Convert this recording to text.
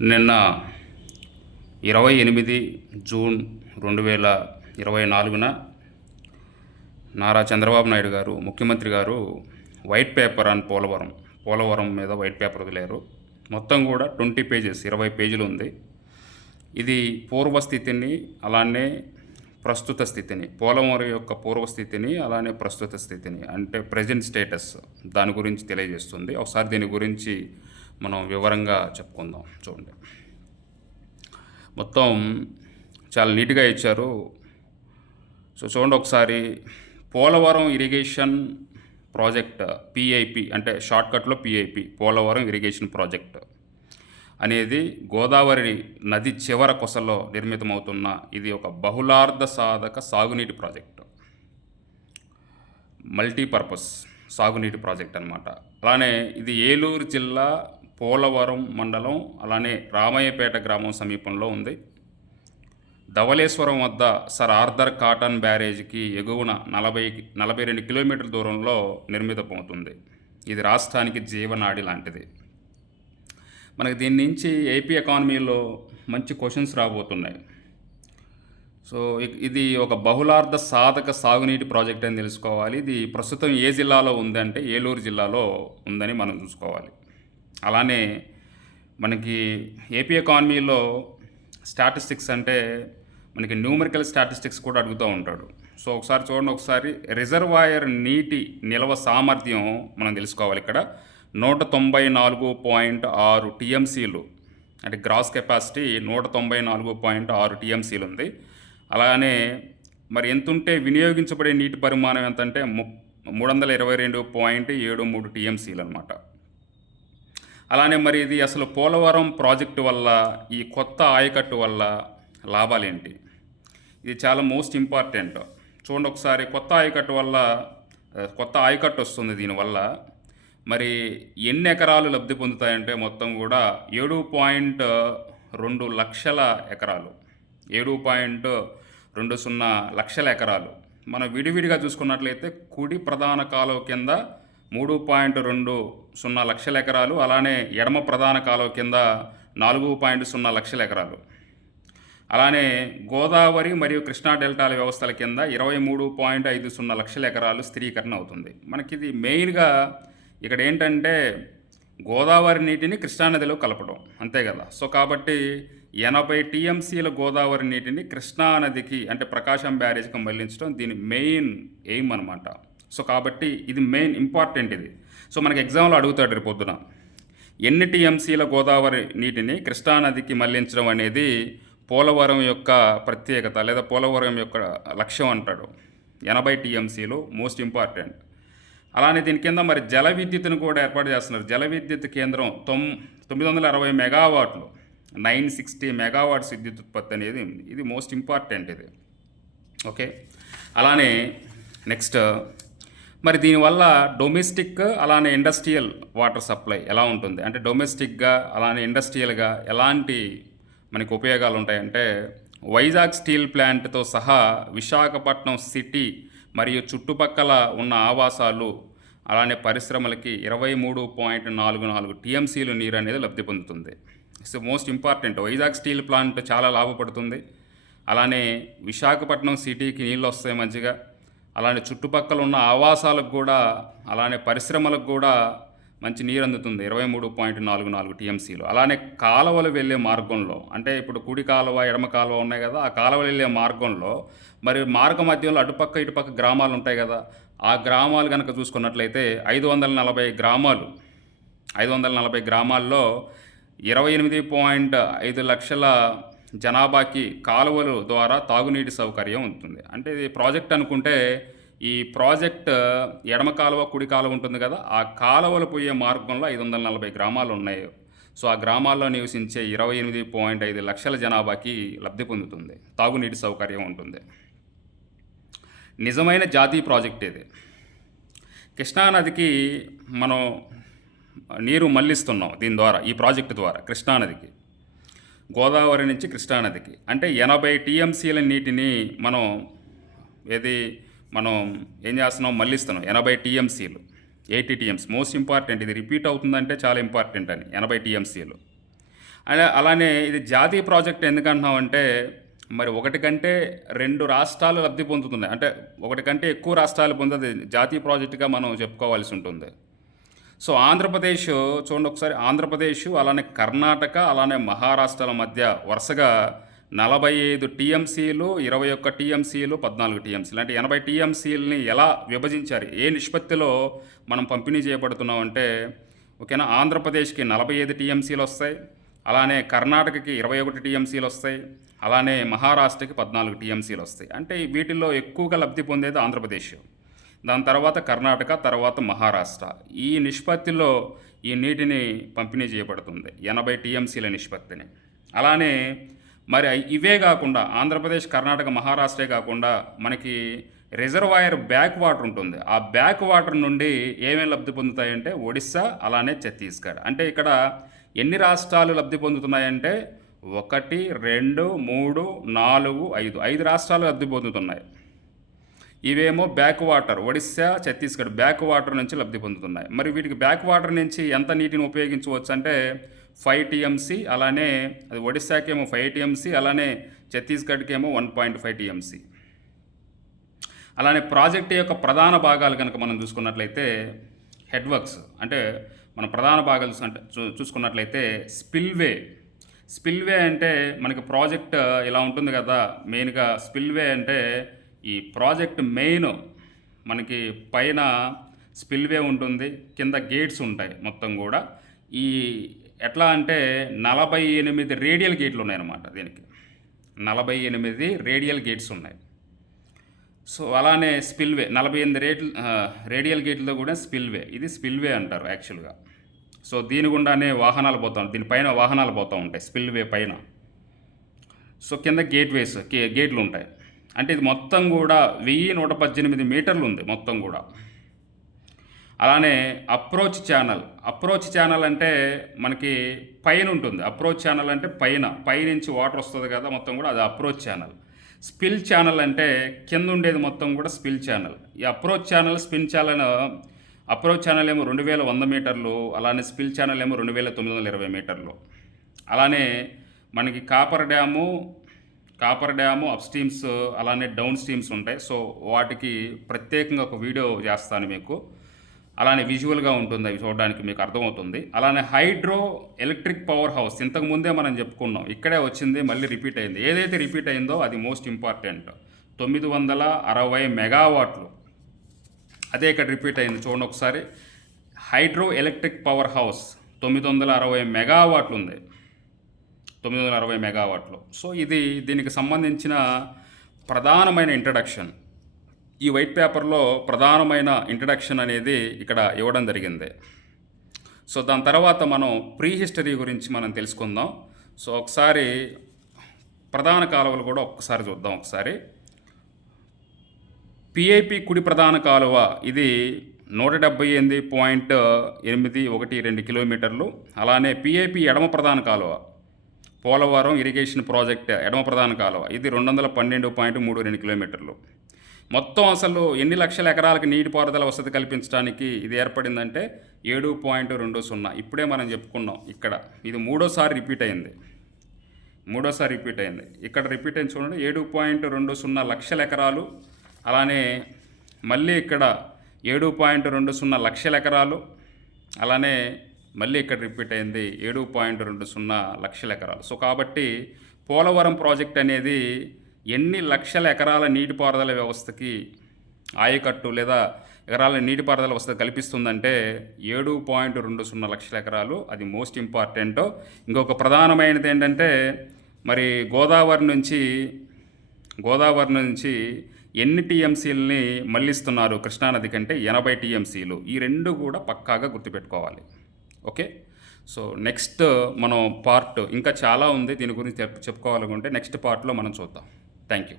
నిన్న ఇరవై ఎనిమిది జూన్ రెండు వేల ఇరవై నాలుగున నారా చంద్రబాబు నాయుడు గారు ముఖ్యమంత్రి garu white paper on Polavaram Polavaram మీద వైట్ పేపర్ వదిలేరు. మొత్తం కూడా ట్వంటీ పేజెస్ ఇరవై పేజీలు ఉంది. ఇది పూర్వస్థితిని అలానే ప్రస్తుత స్థితిని పోలవరం యొక్క పూర్వస్థితిని అలానే ప్రస్తుత స్థితిని అంటే ప్రజెంట్ స్టేటస్ దాని గురించి తెలియజేస్తుంది. ఒకసారి దీని గురించి మనం వివరంగా చెప్పుకుందాం. చూడండి. మొత్తం చాలా నీట్గా ఇచ్చారు. సో చూడండి ఒకసారి. Polavaram irrigation project P I P అంటే షార్ట్కట్లో P I P Polavaram irrigation project అనేది గోదావరి నది చివర కొసలో నిర్మితమవుతున్న ఇది ఒక బహుళార్థ సాధక సాగునీటి ప్రాజెక్టు. మల్టీపర్పస్ సాగునీటి ప్రాజెక్ట్ అనమాట అలానే ఇది ఏలూరు జిల్లా పోలవరం మండలం అలానే రామయ్యపేట గ్రామం సమీపంలో ఉంది. ధవళేశ్వరం వద్ద సర్ ఆర్థర్ కాటన్ బ్యారేజ్కి ఎగువన నలభై నలభై రెండు కిలోమీటర్ల దూరంలో నిర్మితమవుతుంది ఇది రాష్ట్రానికి జీవనాడి లాంటిది. మనకి దీని నుంచి ఏపీ ఎకానమీలో మంచి క్వశ్చన్స్ రాబోతున్నాయి. సో ఇది ఒక బహుళార్థ సాధక సాగునీటి ప్రాజెక్ట్ అని తెలుసుకోవాలి. ఇది ప్రస్తుతం ఏ జిల్లాలో ఉందంటే ఏలూరు జిల్లాలో ఉందని మనం చూసుకోవాలి. అలానే మనకి ఏపీ ఎకానమీలో స్టాటిస్టిక్స్ అంటే మనకి న్యూమరికల్ స్టాటిస్టిక్స్ కూడా అడుగుతూ ఉంటాడు. సో ఒకసారి చూడండి ఒకసారి రిజర్వాయర్ నీటి నిల్వ సామర్థ్యం మనం తెలుసుకోవాలి ఇక్కడ. నూట తొంభై నాలుగు పాయింట్ ఆరు టీఎంసీలు అంటే గ్రాస్ కెపాసిటీ నూట తొంభై నాలుగు పాయింట్ ఆరు టీఎంసీలు ఉంది. అలానే మరి ఎంతుంటే వినియోగించబడే నీటి పరిమాణం ఎంత అంటే ము మూడు వందల ఇరవై రెండు పాయింట్ ఏడు మూడు టీఎంసీలు అనమాట అలానే మరి ఇది అసలు పోలవరం ప్రాజెక్టు వల్ల ఈ కొత్త ఆయకట్టు వల్ల లాభాలేంటి? ఇది చాలా మోస్ట్ ఇంపార్టెంట్. చూడండి ఒకసారి కొత్త ఆయకట్టు వల్ల కొత్త ఆయకట్టు వస్తుంది దీనివల్ల. మరి ఎన్ని ఎకరాలు లబ్ధి పొందుతాయంటే మొత్తం కూడా ఏడు పాయింట్ రెండు లక్షల ఎకరాలు. ఏడు పాయింట్ రెండు సున్నా లక్షల ఎకరాలు. మనం విడివిడిగా చూసుకున్నట్లయితే కుడి ప్రధాన కాలువ కింద మూడు పాయింట్ రెండు సున్నా లక్షల ఎకరాలు అలానే ఎడమ ప్రధాన కాలువ కింద నాలుగు పాయింట్ సున్నా లక్షల ఎకరాలు. అలానే గోదావరి మరియు కృష్ణా డెల్టాల వ్యవస్థల కింద ఇరవై మూడు పాయింట్ ఐదు సున్నా లక్షల ఎకరాలు స్థిరీకరణ అవుతుంది. మనకి ఇది మెయిన్గా ఇక్కడ ఏంటంటే గోదావరి నీటిని కృష్ణానదిలో కలపడం అంతే కదా? సో కాబట్టి ఎనభై టీఎంసీల గోదావరి నీటిని కృష్ణానదికి అంటే ప్రకాశం బ్యారేజ్కి మళ్ళించడం దీని మెయిన్ ఎయిమ్ అనమాట సో కాబట్టి ఇది మెయిన్ ఇంపార్టెంట్ ఇది. సో మనకి ఎగ్జామ్లో అడుగుతాడు రేపు పొద్దున. ఎన్ని టీఎంసీల గోదావరి నీటిని కృష్ణానదికి మళ్ళించడం అనేది పోలవరం యొక్క ప్రత్యేకత లేదా పోలవరం యొక్క లక్ష్యం అంటాడు. ఎనభై టీఎంసీలు మోస్ట్ ఇంపార్టెంట్ అలానే దీని కింద మరి జల విద్యుత్తును కూడా ఏర్పాటు చేస్తున్నారు. జల విద్యుత్ కేంద్రం తొమ్ తొమ్మిది వందల అరవై మెగావాట్లు. నైన్ సిక్స్టీ మెగావాట్స్ విద్యుత్ ఉత్పత్తి అనేది ఇది మోస్ట్ ఇంపార్టెంట్ ఇది. ఓకే? అలానే నెక్స్ట్ మరి దీనివల్ల డొమెస్టిక్ అలానే ఇండస్ట్రియల్ వాటర్ సప్లై ఎలా ఉంటుంది? అంటే డొమెస్టిక్గా అలానే ఇండస్ట్రియల్గా ఎలాంటి మనకి ఉపయోగాలు ఉంటాయంటే వైజాగ్ స్టీల్ ప్లాంట్తో సహా విశాఖపట్నం సిటీ మరియు చుట్టుపక్కల ఉన్న ఆవాసాలు అలానే పరిశ్రమలకి ఇరవై మూడు పాయింట్ నాలుగు నాలుగు టీఎంసీలు నీరు అనేది లబ్ధి పొందుతుంది. So most important Vizag steel plant చాలా లాభపడుతుంది. అలానే విశాఖపట్నం సిటీకి నీళ్ళు వస్తాయి మంచిగా అలానే చుట్టుపక్కల ఉన్న ఆవాసాలకు కూడా అలానే పరిశ్రమలకు కూడా మంచి నీరు అందుతుంది ఇరవై మూడు పాయింట్ నాలుగు నాలుగు టీఎంసీలు. అలానే కాలువలు వెళ్ళే మార్గంలో అంటే ఇప్పుడు కుడి కాలువ ఎడమ కాలువ ఉన్నాయి కదా ఆ కాలువలు వెళ్ళే మార్గంలో మరి మార్గ మధ్యలో అటుపక్క ఇటుపక్క గ్రామాలు ఉంటాయి కదా ఆ గ్రామాలు కనుక చూసుకున్నట్లయితే ఐదు వందల నలభై గ్రామాలు ఐదు వందల నలభై గ్రామాల్లో ఇరవై ఎనిమిది పాయింట్ ఐదు లక్షల జనాభాకి కాలువలు ద్వారా తాగునీటి సౌకర్యం ఉంటుంది. అంటే ఇది ప్రాజెక్ట్ అనుకుంటే ఈ ప్రాజెక్ట్ ఎడమ కాలువ కుడి కాలువ ఉంటుంది కదా ఆ కాలువలు పోయే మార్గంలో ఐదు వందల నలభై గ్రామాలు ఉన్నాయి. సో ఆ గ్రామాల్లో నివసించే ఇరవై ఎనిమిది పాయింట్ ఐదు లక్షల జనాభాకి లబ్ధి పొందుతుంది. తాగునీటి సౌకర్యం ఉంటుంది. నిజమైన జాతీయ ప్రాజెక్ట్ ఇది. కృష్ణానదికి మనం నీరు మళ్ళిస్తున్నాం దీని ద్వారా ఈ ప్రాజెక్టు ద్వారా కృష్ణానదికి గోదావరి నుంచి కృష్ణానదికి అంటే ఎనభై టీఎంసీల నీటిని మనం ఏది మనం ఏం చేస్తున్నాం? మళ్ళిస్తున్నాం. ఎనభై టీఎంసీలు. Eighty TMC. Most important. ఇది రిపీట్ అవుతుందంటే చాలా ఇంపార్టెంట్ అని. ఎనభై టీఎంసీలు. అండ్ అలానే ఇది జాతీయ ప్రాజెక్ట్ ఎందుకంటున్నామంటే మరి ఒకటి కంటే రెండు రాష్ట్రాలు లబ్ధి పొందుతున్నాయి. అంటే ఒకటి కంటే ఎక్కువ రాష్ట్రాలు పొందది జాతీయ ప్రాజెక్టుగా మనం చెప్పుకోవాల్సి ఉంటుంది. సో ఆంధ్రప్రదేశ్ చూడండి ఒకసారి ఆంధ్రప్రదేశ్ అలానే కర్ణాటక అలానే మహారాష్ట్రాల మధ్య వరుసగా నలభై ఐదు టీఎంసీలు ఇరవై ఒక్క టీఎంసీలు పద్నాలుగు టీఎంసీలు. అంటే ఎనభై టీఎంసీలని ఎలా విభజించారు? ఏ నిష్పత్తిలో మనం పంపిణీ చేయబడుతున్నాం అంటే ఓకేనా? ఆంధ్రప్రదేశ్కి నలభై ఐదు టీఎంసీలు వస్తాయి అలానే కర్ణాటకకి ఇరవై ఒకటి టీఎంసీలు వస్తాయి అలానే మహారాష్ట్రకి పద్నాలుగు టీఎంసీలు వస్తాయి. అంటే వీటిల్లో ఎక్కువగా లబ్ధి పొందేది ఆంధ్రప్రదేశ్. దాని తర్వాత కర్ణాటక తర్వాత మహారాష్ట్ర. ఈ నిష్పత్తిలో ఈ నీటిని పంపిణీ చేయబడుతుంది ఎనభై టీఎంసీల నిష్పత్తిని. అలానే మరి ఇవే కాకుండా ఆంధ్రప్రదేశ్ కర్ణాటక మహారాష్ట్రే కాకుండా మనకి రిజర్వాయర్ బ్యాక్ వాటర్ ఉంటుంది. ఆ బ్యాక్ వాటర్ నుండి ఏమేమి లబ్ధి పొందుతాయంటే ఒడిస్సా అలానే ఛత్తీస్గఢ్. అంటే ఇక్కడ ఎన్ని రాష్ట్రాలు లబ్ధి పొందుతున్నాయంటే ఒకటి రెండు మూడు నాలుగు ఐదు. ఐదు రాష్ట్రాలు లబ్ధి పొందుతున్నాయి. ఇవేమో back water Odisha Chhattisgarh back water నుంచి లబ్ధి పొందుతున్నాయి. మరి వీటికి బ్యాక్ వాటర్ నుంచి ఎంత నీటిని ఉపయోగించవచ్చు అంటే ఫైవ్ టీఎంసీ అలానే అది ఒడిస్సాకేమో ఫైవ్ టీఎంసీ అలానే ఛత్తీస్గఢ్కి ఏమో వన్ పాయింట్ ఫైవ్ టీఎంసీ. అలానే ప్రాజెక్ట్ యొక్క ప్రధాన భాగాలు కనుక మనం చూసుకున్నట్లయితే హెడ్ వర్క్స్ అంటే మన ప్రధాన భాగాలు అంటే చూ- చూసుకున్నట్లయితే స్పిల్వే. స్పిల్వే అంటే మనకి ప్రాజెక్ట్ ఇలా ఉంటుంది కదా మెయిన్గా స్పిల్వే అంటే ఈ ప్రాజెక్ట్ మెయిన్ మనకి పైన స్పిల్వే ఉంటుంది కింద గేట్స్ ఉంటాయి మొత్తం కూడా. ఈ ఎట్లా అంటే నలభై ఎనిమిది రేడియల్ గేట్లు ఉన్నాయన్నమాట దీనికి. నలభై ఎనిమిది రేడియల్ గేట్స్ ఉన్నాయి. సో అలానే స్పిల్వే నలభై ఎనిమిది రేట్లు రేడియల్ గేట్లతో కూడా స్పిల్వే ఇది స్పిల్వే అంటారు యాక్చువల్గా. సో దీని గుండానే వాహనాలు పోతాం దీనిపైన వాహనాలు పోతూ ఉంటాయి స్పిల్వే పైన. సో కింద గేట్వేస్ గేట్లు ఉంటాయి. అంటే ఇది మొత్తం కూడా వెయ్యి నూట పద్దెనిమిది మీటర్లు ఉంది మొత్తం కూడా. అలానే అప్రోచ్ ఛానల్ అప్రోచ్ ఛానల్ అంటే మనకి పైన ఉంటుంది. అప్రోచ్ ఛానల్ అంటే పైన పైనుంచి వాటర్ వస్తుంది కదా మొత్తం కూడా అది అప్రోచ్ ఛానల్. స్పిల్ ఛానల్ అంటే కింద ఉండేది మొత్తం కూడా స్పిల్ ఛానల్. ఈ approach channel spill channel approach channel ఏమో రెండు వేల వంద మీటర్లు అలానే స్పిల్ ఛానల్ ఏమో రెండు వేల తొమ్మిది వందల ఇరవై మీటర్లు. అలానే మనకి coffer dam coffer dam upstreams అలానే డౌన్ స్ట్రీమ్స్ ఉంటాయి. సో వాటికి ప్రత్యేకంగా ఒక వీడియో చేస్తాను మీకు. అలానే విజువల్గా ఉంటుంది అవి చూడడానికి మీకు అర్థమవుతుంది. అలానే హైడ్రో ఎలక్ట్రిక్ పవర్ హౌస్ ఇంతకు ముందే మనం చెప్పుకున్నాం. ఇక్కడే వచ్చింది మళ్ళీ రిపీట్ అయింది. ఏదైతే రిపీట్ అయిందో అది మోస్ట్ ఇంపార్టెంట్. తొమ్మిది వందల అరవై మెగావాట్లు. అదే ఇక్కడ రిపీట్ అయింది చూడండి ఒకసారి. హైడ్రో ఎలక్ట్రిక్ పవర్ హౌస్ తొమ్మిది వందల అరవై మెగావాట్లు ఉంది. తొమ్మిది వందల అరవై మెగావాట్లు. సో ఇది దీనికి సంబంధించిన ప్రధానమైన ఇంట్రడక్షన్ ఈ వైట్ పేపర్లో ప్రధానమైన ఇంట్రడక్షన్ అనేది ఇక్కడ ఇవ్వడం జరిగింది. సో దాని తర్వాత మనం ప్రీ హిస్టరీ గురించి మనం తెలుసుకుందాం. సో ఒకసారి ప్రధాన కాలువలు కూడా ఒక్కసారి చూద్దాం ఒకసారి. పిఐపి కుడి ప్రధాన కాలువ ఇది నూట డెబ్బై ఎనిమిది పాయింట్ ఎనిమిది ఒకటి రెండు కిలోమీటర్లు. అలానే పిఐపి ఎడమ ప్రధాన కాలువ పోలవరం ఇరిగేషన్ ప్రాజెక్ట్ ఎడమ ప్రధాన కాలువ. ఇది రెండు వందల పన్నెండు పాయింట్ మూడు రెండు కిలోమీటర్లు. మొత్తం అసలు ఎన్ని లక్షల ఎకరాలకు నీటిపారుదల వసతి కల్పించడానికి ఇది ఏర్పడిందంటే ఏడు పాయింట్ రెండు సున్నా. ఇప్పుడే మనం చెప్పుకున్నాం ఇక్కడ. ఇది మూడోసారి రిపీట్ అయింది. మూడోసారి రిపీట్ అయింది. ఇక్కడ రిపీట్ అయింది చూడండి. ఏడు పాయింట్ రెండు సున్నా లక్షల ఎకరాలు. అలానే మళ్ళీ ఇక్కడ ఏడు పాయింట్ రెండు సున్నా లక్షల ఎకరాలు. అలానే మళ్ళీ ఇక్కడ రిపీట్ అయింది ఏడు పాయింట్ రెండు సున్నా లక్షల ఎకరాలు. సో కాబట్టి పోలవరం ప్రాజెక్ట్ అనేది ఎన్ని లక్షల ఎకరాల నీటిపారుదల వ్యవస్థకి ఆయకట్టు లేదా ఎకరాల నీటిపారుదల వ్యవస్థ కల్పిస్తుందంటే ఏడు పాయింట్ రెండు సున్నా లక్షల ఎకరాలు అది మోస్ట్ ఇంపార్టెంట్ ఇంకొక ప్రధానమైనది ఏంటంటే మరి గోదావరి నుంచి గోదావరి నుంచి ఎన్ని టీఎంసీలని మళ్ళిస్తున్నారు కృష్ణానది కంటే ఎనభై టీఎంసీలు. ఈ రెండు కూడా పక్కాగా గుర్తుపెట్టుకోవాలి. ఓకే? సో నెక్స్ట్ మనం పార్ట్ ఇంకా చాలా ఉంది దీని గురించి చెప్ చెప్పుకోవాలనుకుంటే నెక్స్ట్ పార్ట్లో మనం చూద్దాం. Thank you